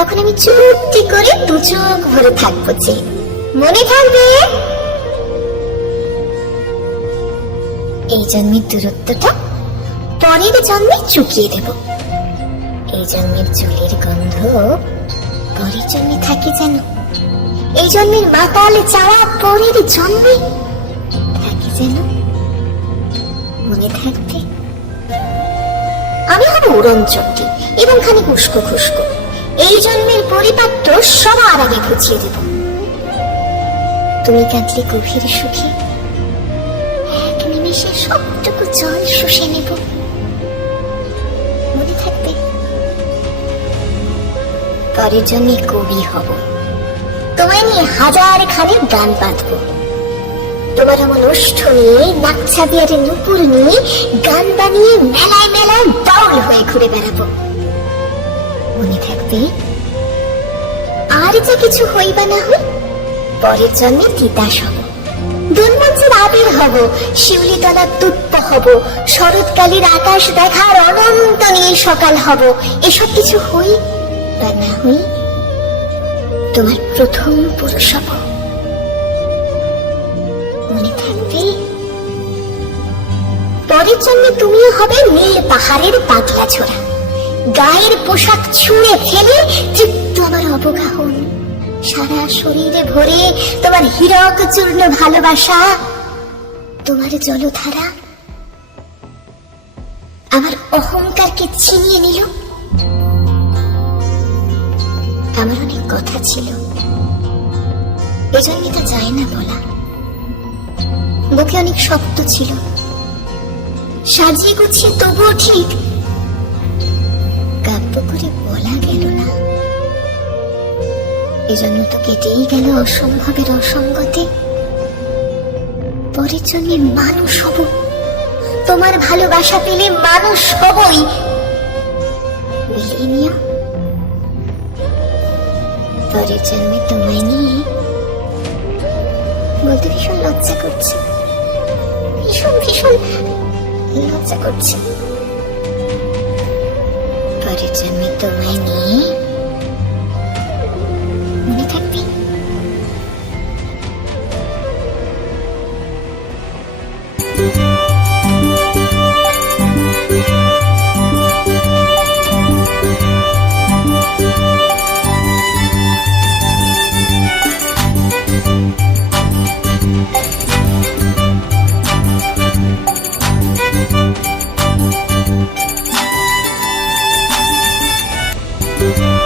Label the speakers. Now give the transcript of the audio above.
Speaker 1: তখন আমি চুপটি করে দু চোখ ভরে থাকব যে মনে থাকবে এই জন্মের দূরত্বটা পরের জন্মে চুকিয়ে দেব। এই জন্মের চুলের গন্ধ পরের জন্মে থাকে যেন। এই জন্মের মাতাল চাওয়া পরের জন্মে থাকে যেন। মনে থাকবে। আমি হব উড়ন চট্টি এবং খানিক উস্কো খুস্কো। এই জন্মের পরিপাট্য সবার আগে ঘুচিয়ে দেব। তুমি কাঁদলে গভীর সুখে, এক নিমেষে সবটুকু জল শুষে নেব। মনে থাকবে, পরের জন্য কবি হব। তোমায় নিয়ে হাজার খানিক গান বাঁধবো। তোমার এমন ওষ্ঠ নিয়ে নাকছাবিয়ারে নুপুর নিয়ে গান বানিয়ে মেলায় মেলায় বাউল হয়ে ঘুরে বেড়াবো। মনে থাকবে আর যা কিছু হইবা না হই পরের জন্মে তিতাস হব। দুর্মঞ্চের আবির হব শিউলি তলার তুপ্প হব, শরৎকালীর আকাশ দেখার অনন্ত নীল সকাল হব। এসব কিছু হই বা না হই, তোমার প্রথম পুরুষ হব। মনে থাকবে, পরের জন্য তুমিও হবে নীল পাহাড়ের পাতলা ছোড়া। গায়ের পোশাক ছুঁড়ে ফেলে তৃপ্ত আমার অবগাহন। সারা শরীরে ভরে তোমার হীরক চূর্ণ ভালোবাসা, তোমার জলধারা। আমার অহংকারকে ছিনিয়ে নিল। আমার অনেক কথা ছিল। এজন্য তো যায় না বলা। বুকে অনেক শক্ত ছিল। সাজিয়ে গুছিয়ে তবুও ঠিক কাব্য করে বলা গেল না। এজন্য তো কেটেই গেল অসম্ভবের অসঙ্গতে। পরের জন্যে মানুষ হব। তোমার ভালোবাসা পেলে মানুষ হবই। জন্মে তোমায় নিয়ে বলতে ভীষণ লজ্জা করছে। ভীষণ ভীষণ লজ্জা করছে। পরের জন্মে তোমায় নিয়ে Thank you.